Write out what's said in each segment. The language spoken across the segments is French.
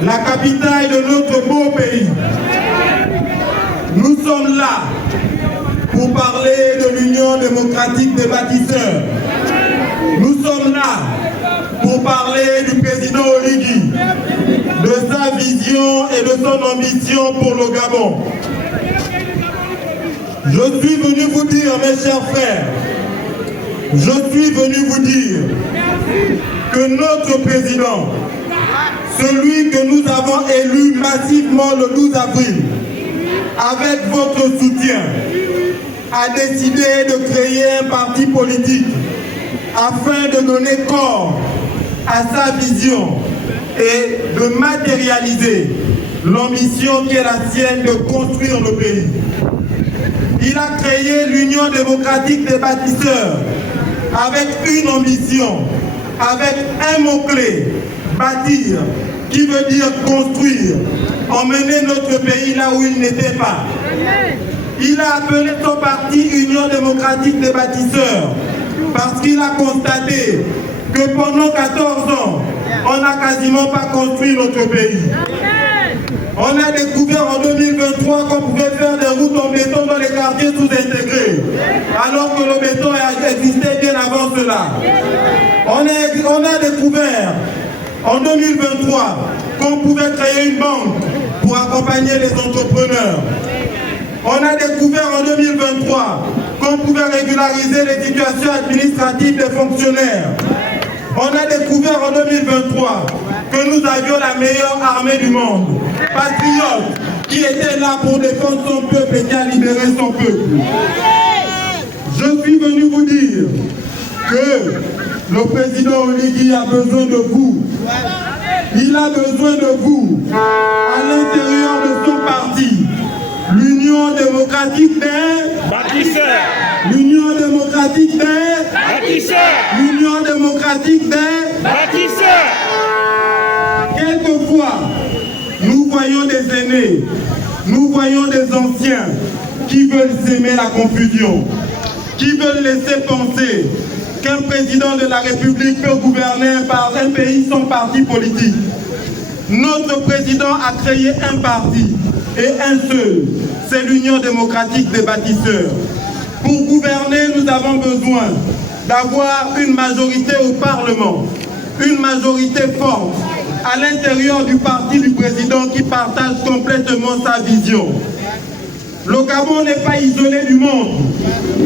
La capitale de notre beau pays. Nous sommes là pour parler de l'Union démocratique des bâtisseurs. Nous sommes là pour parler du président Oligui, de sa vision et de son ambition pour le Gabon. Je suis venu vous dire, mes chers frères, je suis venu vous dire que notre président, celui que nous avons élu massivement le 12 avril, avec votre soutien, a décidé de créer un parti politique afin de donner corps à sa vision et de matérialiser l'ambition qui est la sienne de construire le pays. Il a créé l'Union démocratique des bâtisseurs avec une ambition, avec un mot-clé, bâtir, qui veut dire construire, emmener notre pays là où il n'était pas. Il a appelé son parti Union démocratique des bâtisseurs parce qu'il a constaté que pendant 14 ans, on n'a quasiment pas construit notre pays. On a découvert en 2023 qu'on pouvait faire des routes en béton dans les quartiers sous-intégrés, alors que le béton existait bien avant cela. On a découvert en 2023 qu'on pouvait créer une banque pour accompagner les entrepreneurs. On a découvert en 2023 qu'on pouvait régulariser les situations administratives des fonctionnaires. On a découvert en 2023 que nous avions la meilleure armée du monde, patriote, qui était là pour défendre son peuple et qui a libéré son peuple. Je suis venu vous dire que le président Oligui a besoin de vous. Il a besoin de vous à l'intérieur de son parti. L'Union démocratique des bâtisseurs. L'Union démocratique des bâtisseurs. L'Union démocratique des bâtisseurs. Quelquefois, nous voyons des aînés, nous voyons des anciens qui veulent s'aimer la confusion, qui veulent laisser penser qu'un président de la République peut gouverner un pays sans parti politique. Notre président a créé un parti et un seul, c'est l'Union démocratique des bâtisseurs. Pour gouverner, nous avons besoin d'avoir une majorité au Parlement, une majorité forte à l'intérieur du parti du président qui partage complètement sa vision. Le Gabon n'est pas isolé du monde.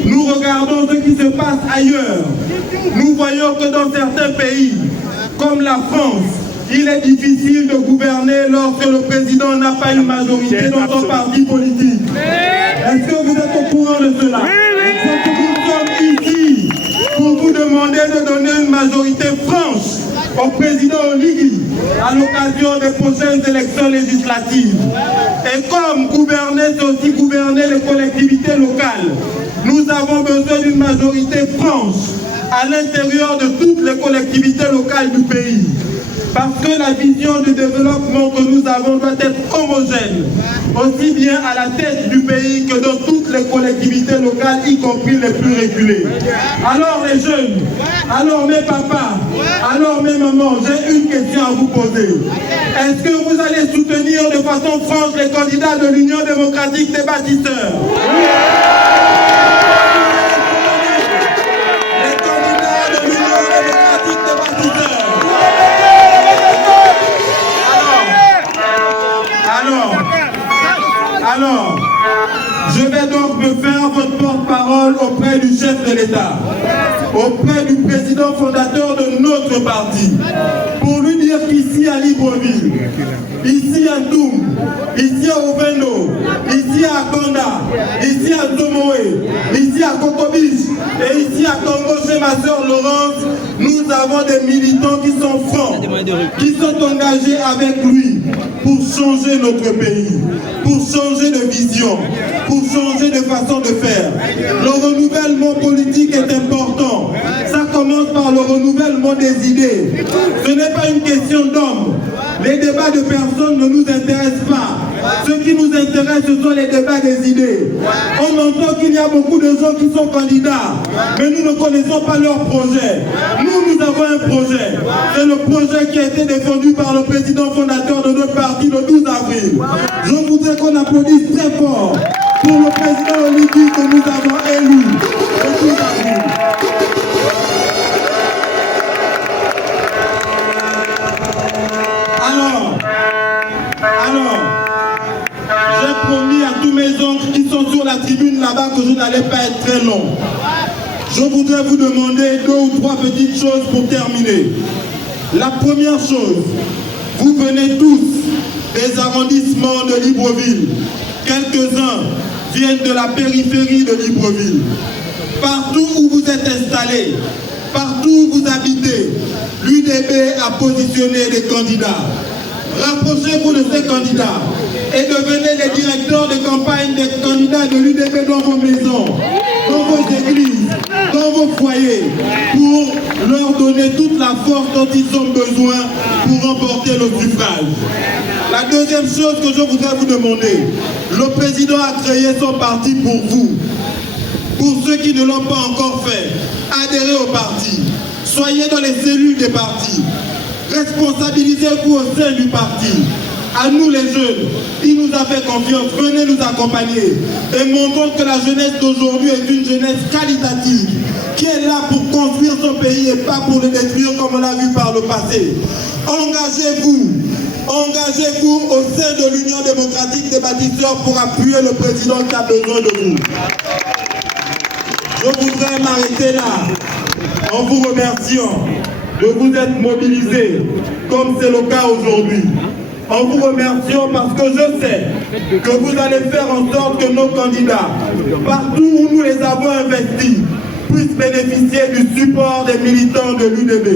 Nous regardons ce qui se passe ailleurs. Nous voyons que dans certains pays, comme la France, il est difficile de gouverner lorsque le président n'a pas une majorité dans son parti politique. Est-ce que vous êtes au courant de cela? Est-ce que nous sommes ici pour vous demander de donner une majorité franche au président Oligui à l'occasion des prochaines élections législatives? Et comme gouverner, c'est aussi gouverner les collectivités locales. Nous avons besoin d'une majorité franche à l'intérieur de toutes les collectivités locales du pays. Parce que la vision du développement que nous avons doit être homogène, aussi bien à la tête du pays que dans toutes les collectivités locales, y compris les plus reculées. Alors les jeunes, alors mes papas, alors mes mamans, j'ai une question à vous poser. Est-ce que vous allez soutenir de façon franche les candidats de l'Union démocratique des bâtisseurs? Alors, Je vais donc me faire votre porte-parole auprès du chef de l'État, auprès du président fondateur de notre parti, pour lui dire qu'ici à Libreville, ici à Ndoum, ici à Ovendo, ici à Akonda, ici à Tomoé, ici à Kokobich et ici à Congo chez ma soeur Laurence, nous avons des militants qui sont francs, qui sont engagés avec lui pour changer notre pays, pour changer de vision, pour changer de façon de faire. Le renouvellement politique est important. Ça commence par le renouvellement des idées. Ce n'est pas une question d'hommes. Les débats de personnes ne nous intéressent pas. Ce qui nous intéresse, ce sont les débats des idées. On entend qu'il y a beaucoup de gens qui sont candidats, mais nous ne connaissons pas leur projet. Nous avons un projet. C'est le projet qui a été défendu par le président fondateur de notre parti le 12 avril. Je voudrais qu'on applaudisse très fort pour le président Oligui que nous avons élu le 12 avril. Alors, j'ai promis à tous mes oncles qui sont sur la tribune là-bas que je n'allais pas être très long. Je voudrais vous demander 2 ou 3 petites choses pour terminer. La première chose, vous venez tous des arrondissements de Libreville. Quelques-uns viennent de la périphérie de Libreville. Partout où vous êtes installés, partout où vous habitez, l'UDB a positionné des candidats. Rapprochez-vous de ces candidats et devenez les directeurs de campagne des candidats de l'UDB dans vos maisons, dans vos églises, dans vos foyers, pour leur donner toute la force dont ils ont besoin pour remporter le suffrage. La deuxième chose que je voudrais vous demander, le président a créé son parti pour vous. Pour ceux qui ne l'ont pas encore fait, adhérez au parti. Soyez dans les cellules des partis. Responsabilisez-vous au sein du parti. À nous les jeunes, qui nous a fait confiance, venez nous accompagner et montrons que la jeunesse d'aujourd'hui est une jeunesse qualitative, qui est là pour construire son pays et pas pour le détruire comme on l'a vu par le passé. Engagez-vous au sein de l'Union démocratique des bâtisseurs pour appuyer le président qui a besoin de vous. Je voudrais m'arrêter là en vous remerciant de vous être mobilisés comme c'est le cas aujourd'hui. En vous remerciant parce que je sais que vous allez faire en sorte que nos candidats, partout où nous les avons investis, puissent bénéficier du support des militants de l'UDB.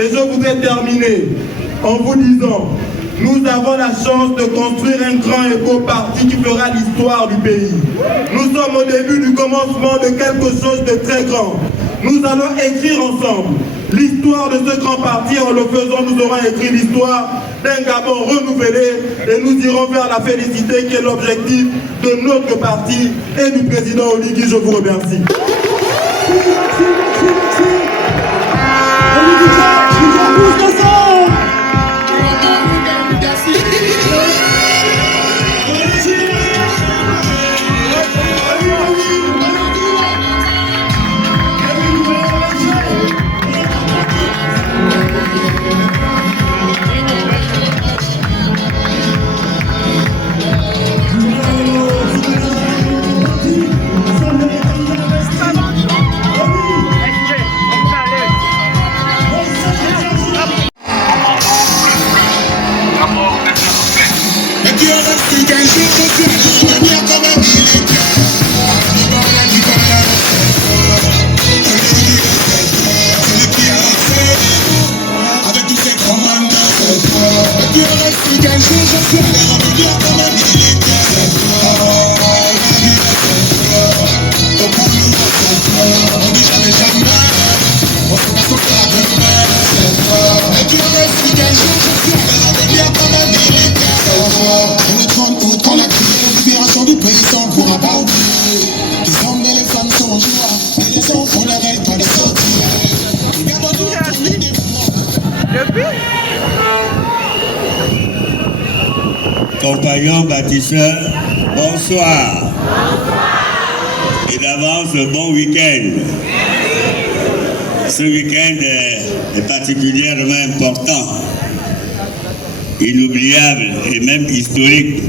Et je voudrais terminer en vous disant, nous avons la chance de construire un grand et beau parti qui fera l'histoire du pays. Nous sommes au début du commencement de quelque chose de très grand. Nous allons écrire ensemble l'histoire de ce grand parti. En le faisant, nous aurons écrit l'histoire d'un Gabon renouvelé et nous irons vers la félicité qui est l'objectif de notre parti et du président Oligui. Je vous remercie. Compagnons bâtisseurs, bonsoir. Et d'avance, bon week-end. Ce week-end est particulièrement important, inoubliable et même historique.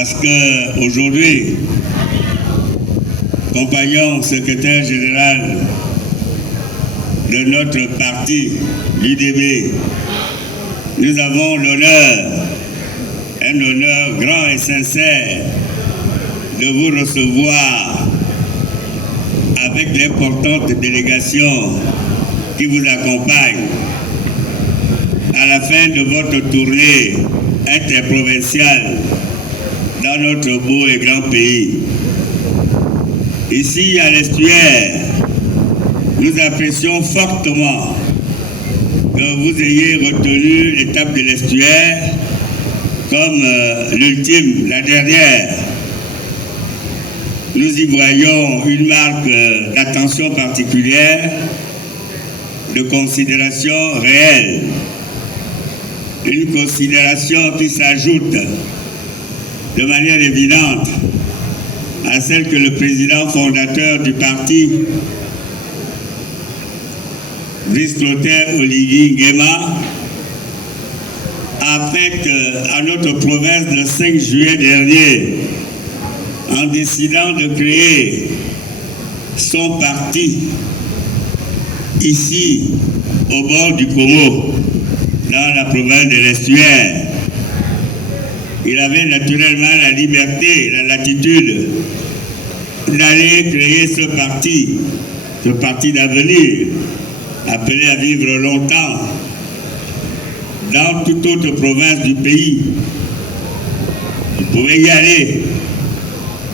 parce qu'aujourd'hui, compagnon secrétaire général de notre parti, l'UDB, nous avons l'honneur, un honneur grand et sincère, de vous recevoir avec l'importante délégation qui vous accompagne à la fin de votre tournée interprovinciale dans notre beau et grand pays. Ici, à l'Estuaire, nous apprécions fortement que vous ayez retenu l'étape de l'Estuaire comme l'ultime, la dernière. Nous y voyons une marque d'attention particulière, de considération réelle, une considération qui s'ajoute de manière évidente à celle que le président fondateur du parti, Brice-Clotaire Oligui Nguema, a fait à notre province le 5 juillet dernier, en décidant de créer son parti ici, au bord du Congo, dans la province de l'Estuaire. Il avait naturellement la liberté, la latitude d'aller créer ce parti d'avenir, appelé à vivre longtemps dans toute autre province du pays. Il pouvait y aller,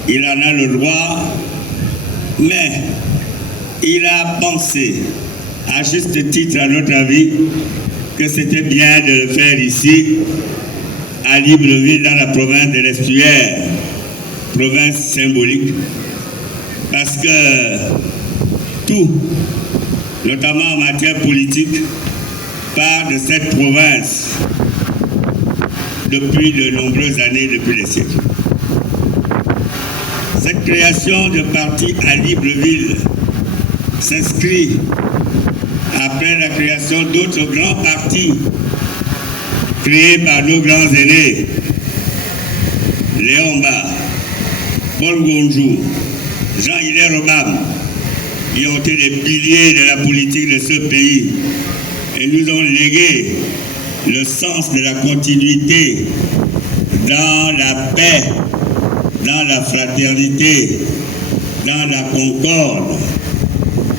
il en a le droit, mais il a pensé, à juste titre à notre avis, que c'était bien de le faire ici, à Libreville, dans la province de l'Estuaire, province symbolique, parce que tout, notamment en matière politique, part de cette province depuis de nombreuses années, depuis les siècles. Cette création de parti à Libreville s'inscrit après la création d'autres grands partis créés par nos grands aînés, Léon Mba, Paul Ngonjou, Jean-Hilaire Obam, qui ont été les piliers de la politique de ce pays et nous ont légué le sens de la continuité dans la paix, dans la fraternité, dans la concorde,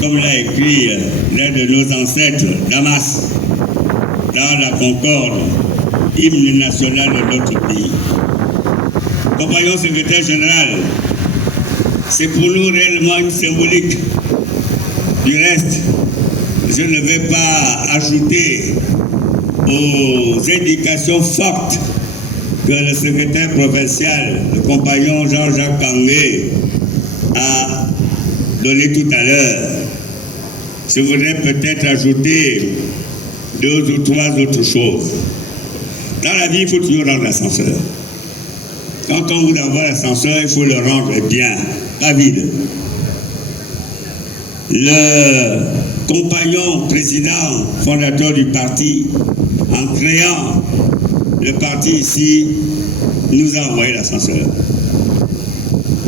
comme l'a écrit l'un de nos ancêtres, Damas, dans la concorde, hymne national de notre pays. Compagnon secrétaire général, c'est pour nous réellement une symbolique. Du reste, je ne vais pas ajouter aux indications fortes que le secrétaire provincial, le compagnon Jean-Jacques Kangé, a donné tout à l'heure. Je voudrais peut-être ajouter 2 ou 3 autres choses. Dans la vie, il faut toujours rendre l'ascenseur. Quand on vous envoie l'ascenseur, il faut le rendre bien, pas vide. Le compagnon président fondateur du parti, en créant le parti ici, nous a envoyé l'ascenseur.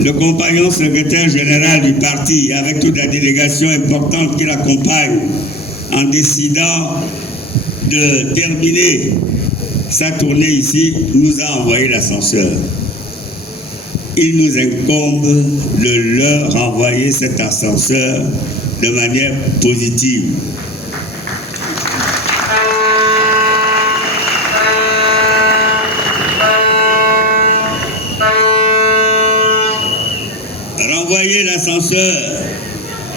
Le compagnon secrétaire général du parti, avec toute la délégation importante qui l'accompagne, en décidant de terminer sa tournée ici, nous a envoyé l'ascenseur. Il nous incombe de leur envoyer cet ascenseur de manière positive. Renvoyer l'ascenseur,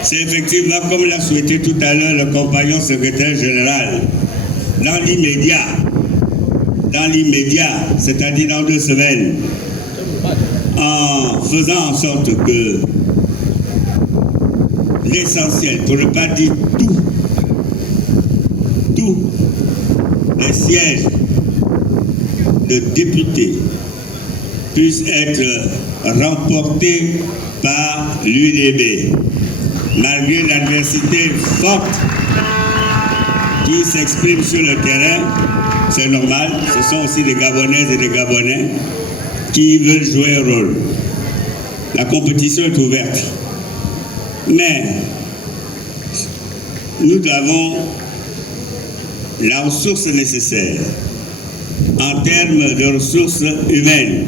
c'est effectivement, comme l'a souhaité tout à l'heure le compagnon secrétaire général, dans l'immédiat, c'est-à-dire dans 2 semaines, en faisant en sorte que l'essentiel, pour ne pas dire tous les sièges de députés puissent être remportés par l'UDB, malgré l'adversité forte qui s'exprime sur le terrain. C'est normal, ce sont aussi des Gabonaises et des Gabonais. qui veulent jouer un rôle. La compétition est ouverte. Mais nous avons la ressource nécessaire en termes de ressources humaines,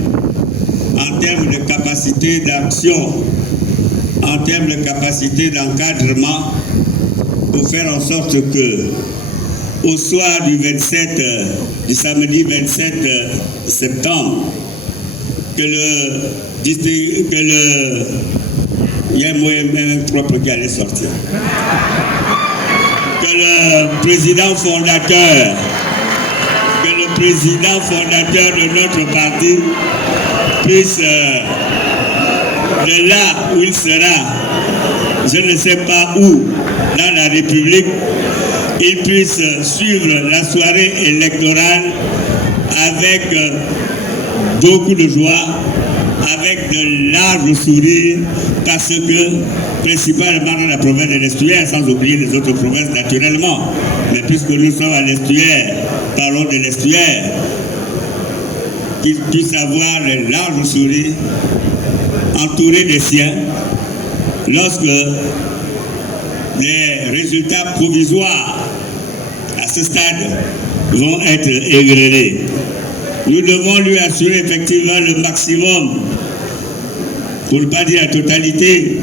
en termes de capacité d'action, en termes de capacité d'encadrement pour faire en sorte que au soir du samedi 27 septembre, il y a un moyen même propre qui allait sortir. Que le président fondateur de notre parti puisse, de là où il sera, je ne sais pas où, dans la République, il puisse suivre la soirée électorale avec beaucoup de joie, avec de larges sourires, parce que, principalement dans la province de l'Estuaire, sans oublier les autres provinces naturellement, mais puisque nous sommes à l'Estuaire, parlons de l'Estuaire, qu'il puisse avoir de larges sourires, entouré des siens, lorsque les résultats provisoires à ce stade vont être égrenés. Nous devons lui assurer effectivement le maximum, pour ne pas dire la totalité,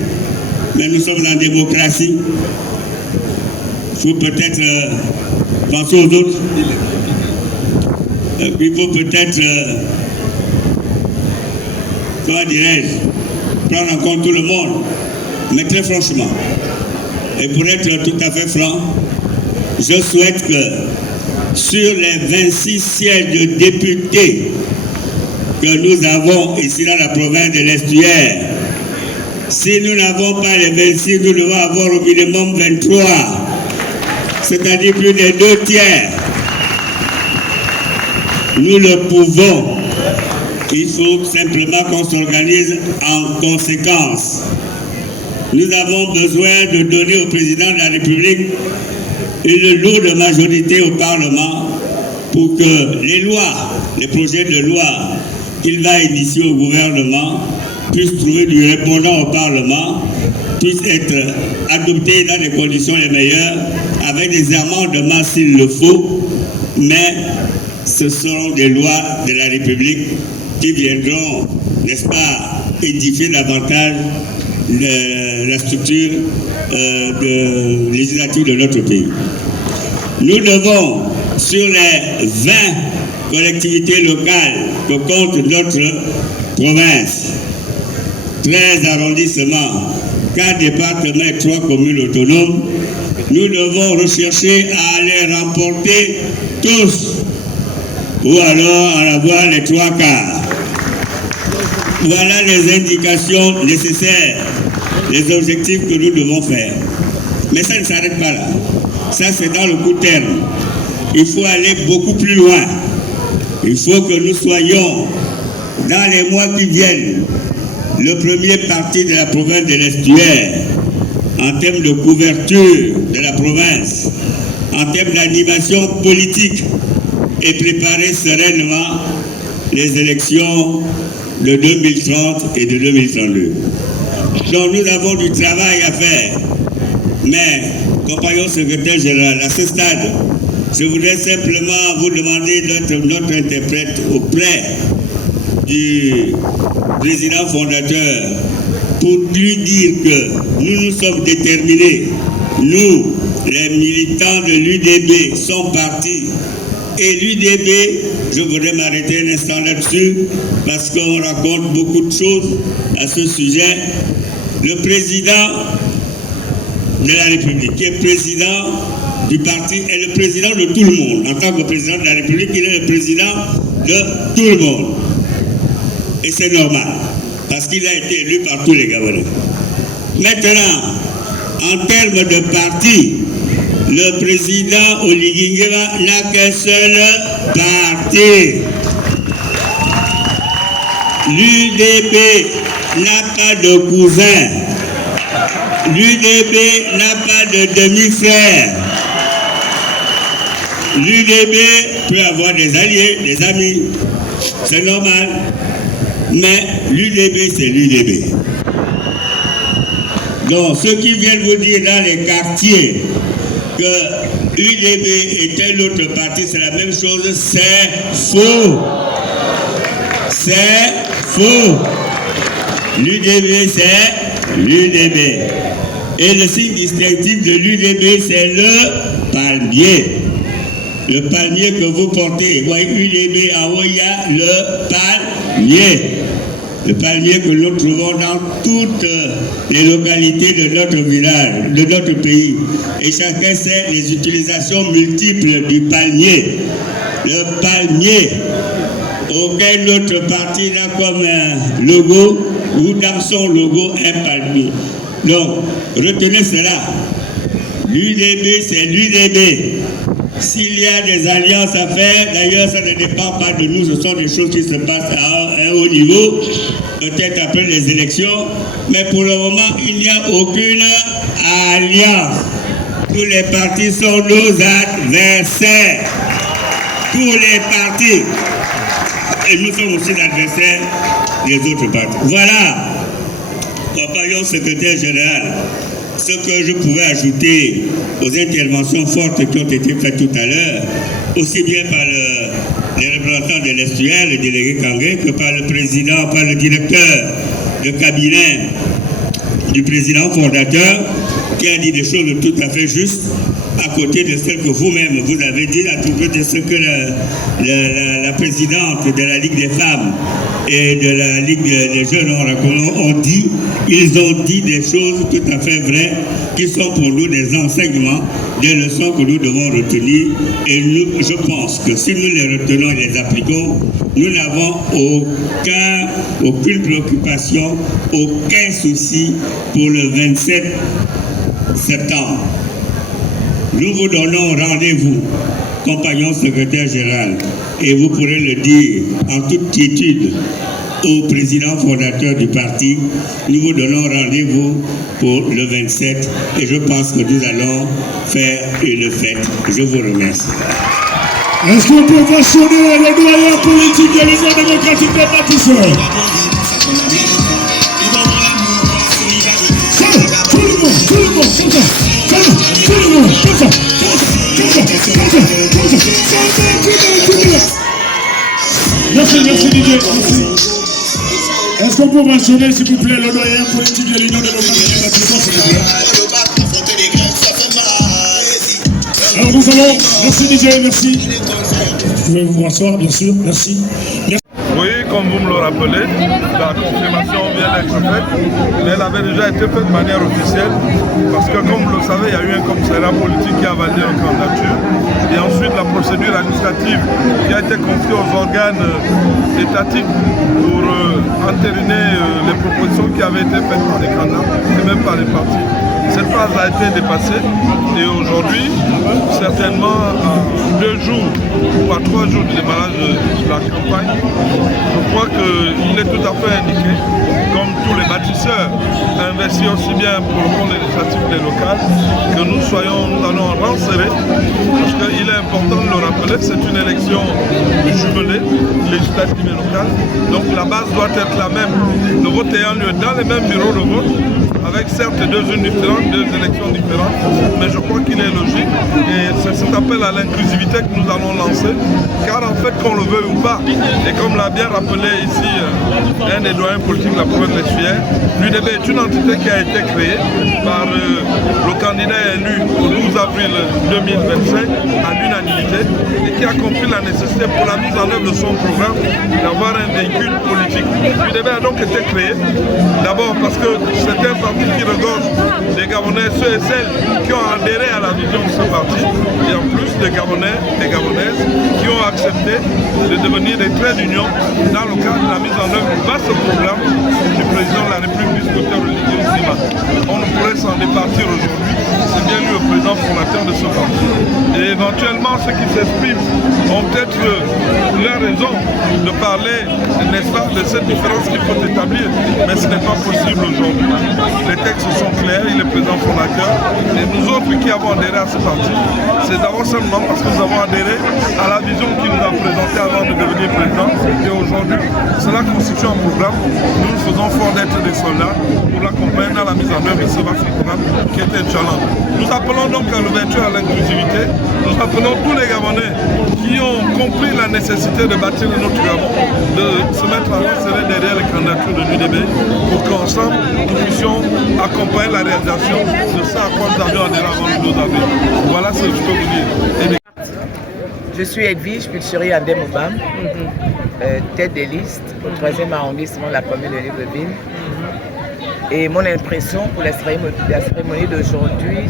mais nous sommes en démocratie. Il faut peut-être penser aux autres. Il faut peut-être, comment dirais-je, prendre en compte tout le monde, mais très franchement. Et pour être tout à fait franc, je souhaite que sur les 26 sièges de députés que nous avons ici dans la province de l'Estuaire, si nous n'avons pas les 26, nous devons avoir au minimum 23, c'est-à-dire plus des 2 tiers. Nous le pouvons. Il faut simplement qu'on s'organise en conséquence. Nous avons besoin de donner au président de la République une lourde majorité au Parlement pour que les lois, les projets de loi qu'il va initier au gouvernement puissent trouver du répondant au Parlement, puissent être adoptés dans les conditions les meilleures, avec des amendements s'il le faut, mais ce seront des lois de la République qui viendront, n'est-ce pas, édifier davantage la structure législative de notre pays. Nous devons, sur les 20 collectivités locales que compte notre province, 13 arrondissements, 4 départements et 3 communes autonomes, nous devons rechercher à les remporter tous, ou alors en avoir les 3 quarts. Voilà les indications nécessaires, les objectifs que nous devons faire. Mais ça ne s'arrête pas là. Ça, c'est dans le court terme. Il faut aller beaucoup plus loin. Il faut que nous soyons, dans les mois qui viennent, le premier parti de la province de l'Estuaire, en termes de couverture de la province, en termes d'animation politique, et préparer sereinement les élections de 2030 et de 2032. Donc nous avons du travail à faire. Mais, compagnon secrétaire général, à ce stade, je voudrais simplement vous demander d'être notre interprète auprès du président fondateur pour lui dire que nous sommes déterminés. Nous, les militants de l'UDB, sont partis. Et l'UDB, je voudrais m'arrêter un instant là-dessus, parce qu'on raconte beaucoup de choses à ce sujet. Le président de la République, qui est président du parti, est le président de tout le monde. En tant que président de la République, il est le président de tout le monde. Et c'est normal, parce qu'il a été élu par tous les Gabonais. Maintenant, en termes de parti, le président Oligingema n'a qu'un seul parti. L'UDB n'a pas de cousin. L'UDB n'a pas de demi-frère. L'UDB peut avoir des alliés, des amis. C'est normal. Mais l'UDB, c'est l'UDB. Donc, ceux qui viennent vous dire dans les quartiers que l'UDB et tel autre parti, c'est la même chose, c'est faux. C'est faux. L'UDB, c'est l'UDB. Et le signe distinctif de l'UDB, c'est le palmier. Le palmier que vous portez. Vous voyez, UDB, en haut, il y a le palmier. Le palmier que nous trouvons dans toutes les localités de notre village, de notre pays. Et chacun sait les utilisations multiples du palmier. Le palmier, aucun autre parti n'a comme un logo ou dans son logo un palmier. Donc, retenez cela. L'UDB, c'est l'UDB. S'il y a des alliances à faire, d'ailleurs, ça ne dépend pas de nous, ce sont des choses qui se passent à un haut niveau, peut-être après les élections, mais pour le moment, il n'y a aucune alliance. Tous les partis sont nos adversaires. Tous les partis. Et nous sommes aussi l'adversaire des autres partis. Voilà, compagnon secrétaire général, ce que je pouvais ajouter aux interventions fortes qui ont été faites tout à l'heure, aussi bien par les représentants de l'estuaire, le délégué Kangué, que par le président, par le directeur de cabinet du président fondateur, qui a dit des choses tout à fait justes, à côté de celles que vous-même vous avez dit, à tout de ce que la présidente de la Ligue des femmes et de la Ligue des jeunes ont dit. Ils ont dit des choses tout à fait vraies qui sont pour nous des enseignements, des leçons que nous devons retenir. Et nous, je pense que si nous les retenons et les appliquons, nous n'avons aucune préoccupation, aucun souci pour le 27 septembre. Nous vous donnons rendez-vous, compagnon secrétaire général, et vous pourrez le dire en toute quiétude au président fondateur du parti. Nous vous donnons rendez-vous pour le 27 et je pense que nous allons faire une fête. Je vous remercie. Est-ce qu'on peut questionner le doyen politique de l'Union démocratique des bâtisseurs? Tout le monde, comme ça. Tout le monde, comme ça. Merci Didier. Est-ce qu'on peut mentionner, s'il vous plaît, le doyen politique de l'Union démocratique des bâtisseurs, s'il vous plaît? Alors nous allons, merci Didier, merci. Vous pouvez vous rasseoir, bien sûr, merci. Oui, comme vous me le rappelez, la confirmation vient d'être faite, mais elle avait déjà été faite de manière officielle, parce que comme vous le savez, il y a eu un commissariat politique qui a validé une candidature, et ensuite la procédure administrative qui a été confiée aux organes étatiques pour entériner les propositions qui avaient été faites par les candidats et même par les partis. Cette phase a été dépassée et aujourd'hui, certainement à 2 jours ou à 3 jours du démarrage de la campagne, je crois qu'il est tout à fait indiqué, comme tous les bâtisseurs, investir aussi bien pour le compte législatif des locales, que nous allons en rang serré, parce qu'il est important de le rappeler, c'est une élection jumelée, législative et locale, donc la base doit être la même, le vote ayant lieu dans les mêmes bureaux de vote, avec certes 2 urnes différentes, 2 élections différentes, mais je crois qu'il est logique et c'est cet appel à l'inclusivité que nous allons lancer, car en fait, qu'on le veuille ou pas, et comme l'a bien rappelé ici un des doyens politiques de la province de l'Essuaire, l'UDB est une entité qui a été créée par le candidat élu au 12 avril 2025 à l'unanimité et qui a compris la nécessité pour la mise en œuvre de son programme d'avoir un véhicule politique. L'UDB a donc été créé d'abord parce que c'est un parti qui regorge des Gabonais, ceux et celles qui ont adhéré à la vision de ce parti, et en plus des Gabonais, des Gabonaises qui ont accepté de devenir des traits d'union dans le cadre de la mise en œuvre du vaste programme du président de la République, Dr. Olivier Nzima. On ne pourrait s'en départir aujourd'hui, c'est bien lui le président fondateur de ce parti. Et éventuellement, ceux qui s'expriment ont peut-être la raison de parler, n'est-ce pas, de cette différence qu'il faut établir, mais ce n'est pas possible aujourd'hui. Les textes sont clairs, il est président fondateur, et nous autres qui avons adhéré à ce parti, c'est d'abord simplement parce que nous avons adhéré à la vision qu'il nous a présentée avant de devenir président. Et aujourd'hui, cela constitue un programme. Nous nous faisons fort d'être des soldats pour l'accompagner dans la mise en œuvre de ce vaste programme qui est un challenge. Nous appelons donc à l'ouverture à l'inclusivité. Nous appelons tous les Gabonais qui ont compris la nécessité de bâtir notre Gabon, de se mettre en serrer derrière les candidatures de l'UDB pour qu'ensemble nous puissions accompagner la réalisation de ça à quoi nous avions adhéré avant nos avis. Voilà ce que je peux vous dire. Je suis Edwige Pulcherie Andem-Obam, tête de liste au 3e arrondissement de la commune de Libreville. Et mon impression pour la cérémonie d'aujourd'hui,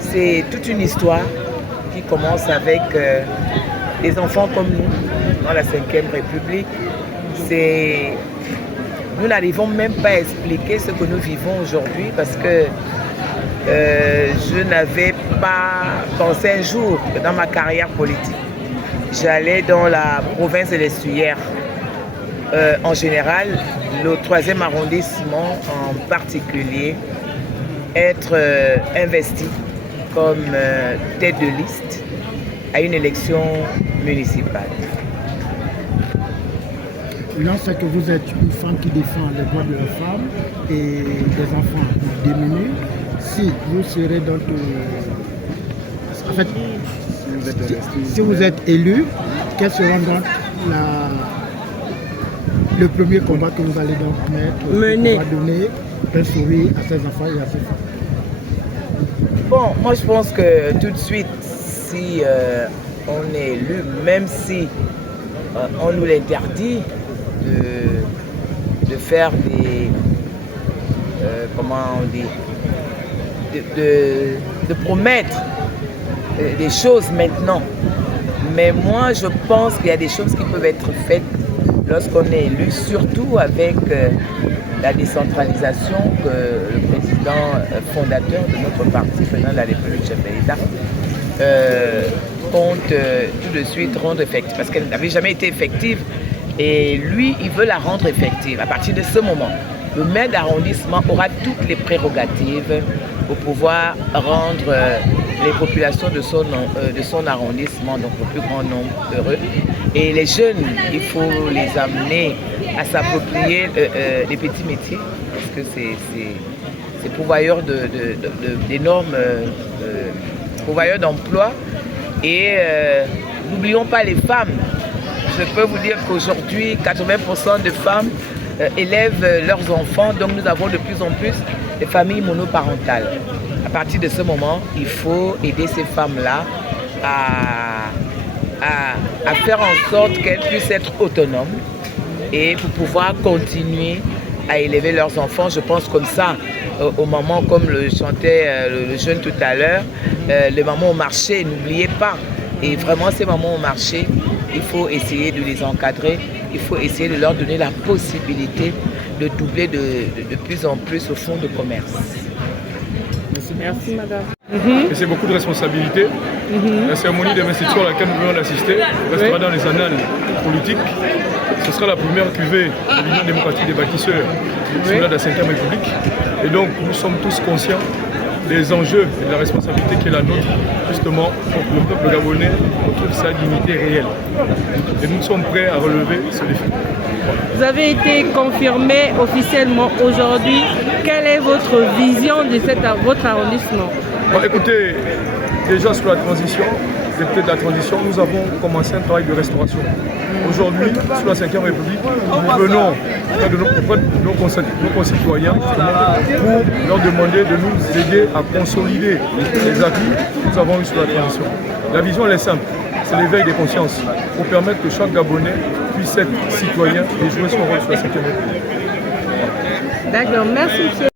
c'est toute une histoire qui commence avec des enfants comme nous dans la 5e République. Nous n'arrivons même pas à expliquer ce que nous vivons aujourd'hui parce que je n'avais pas pensé un jour que dans ma carrière politique, j'allais dans la province de l'Estuaire en général, le 3e arrondissement en particulier, être investi comme tête de liste à une élection municipale. L'un, c'est que vous êtes une femme qui défend les droits de la femme et des enfants démunis. Si vous serez donc... En fait, si vous êtes élu, quel sera donc le premier combat que vous allez donc mener pour donner un sourire à ces enfants et à ces femmes? Bon, moi je pense que tout de suite, si on est élu, même si on nous l'interdit de faire des... comment on dit, de promettre des choses maintenant. Mais moi, je pense qu'il y a des choses qui peuvent être faites lorsqu'on est élu, surtout avec la décentralisation que le président fondateur de notre parti, président de la République, chef de l'État, compte tout de suite rendre effective, parce qu'elle n'avait jamais été effective. Et lui, il veut la rendre effective. À partir de ce moment, le maire d'arrondissement aura toutes les prérogatives pour pouvoir rendre les populations de son arrondissement, donc le plus grand nombre, heureux. Et les jeunes, il faut les amener à s'approprier les petits métiers, parce que c'est pourvoyeur d'énormes pourvoyeurs d'emplois. Et n'oublions pas les femmes. Je peux vous dire qu'aujourd'hui, 80% de femmes élèvent leurs enfants, donc nous avons de plus en plus de familles monoparentales. À partir de ce moment, il faut aider ces femmes-là à faire en sorte qu'elles puissent être autonomes et pour pouvoir continuer à élever leurs enfants. Je pense comme ça, au moment comme le chantait le jeune tout à l'heure, les mamans au marché, n'oubliez pas. Et vraiment, ces mamans au marché, il faut essayer de les encadrer, il faut essayer de leur donner la possibilité de doubler de plus en plus au fonds de commerce. Merci madame. Et c'est beaucoup de responsabilités. La cérémonie d'investiture à laquelle nous venons d'assister restera dans les annales politiques. Ce sera la première cuvée de l'Union démocratique des bâtisseurs sous la 5e République. Et donc nous sommes tous conscients des enjeux et de la responsabilité qui est la nôtre, justement, pour que le peuple gabonais retrouve sa dignité réelle. Et nous sommes prêts à relever ce défi. Vous avez été confirmé officiellement aujourd'hui. Quelle est votre vision de votre arrondissement? Bon, écoutez, déjà sur la transition, peut-être la transition, nous avons commencé un travail de restauration. Aujourd'hui, sous la 5e République, nous venons auprès de nos concitoyens pour leur demander de nous aider à consolider les acquis que nous avons eus sur la transition. La vision elle est simple, c'est l'éveil des consciences pour permettre que chaque Gabonais puisse être citoyen et jouer son rôle sur la 5e République. D'accord, merci monsieur.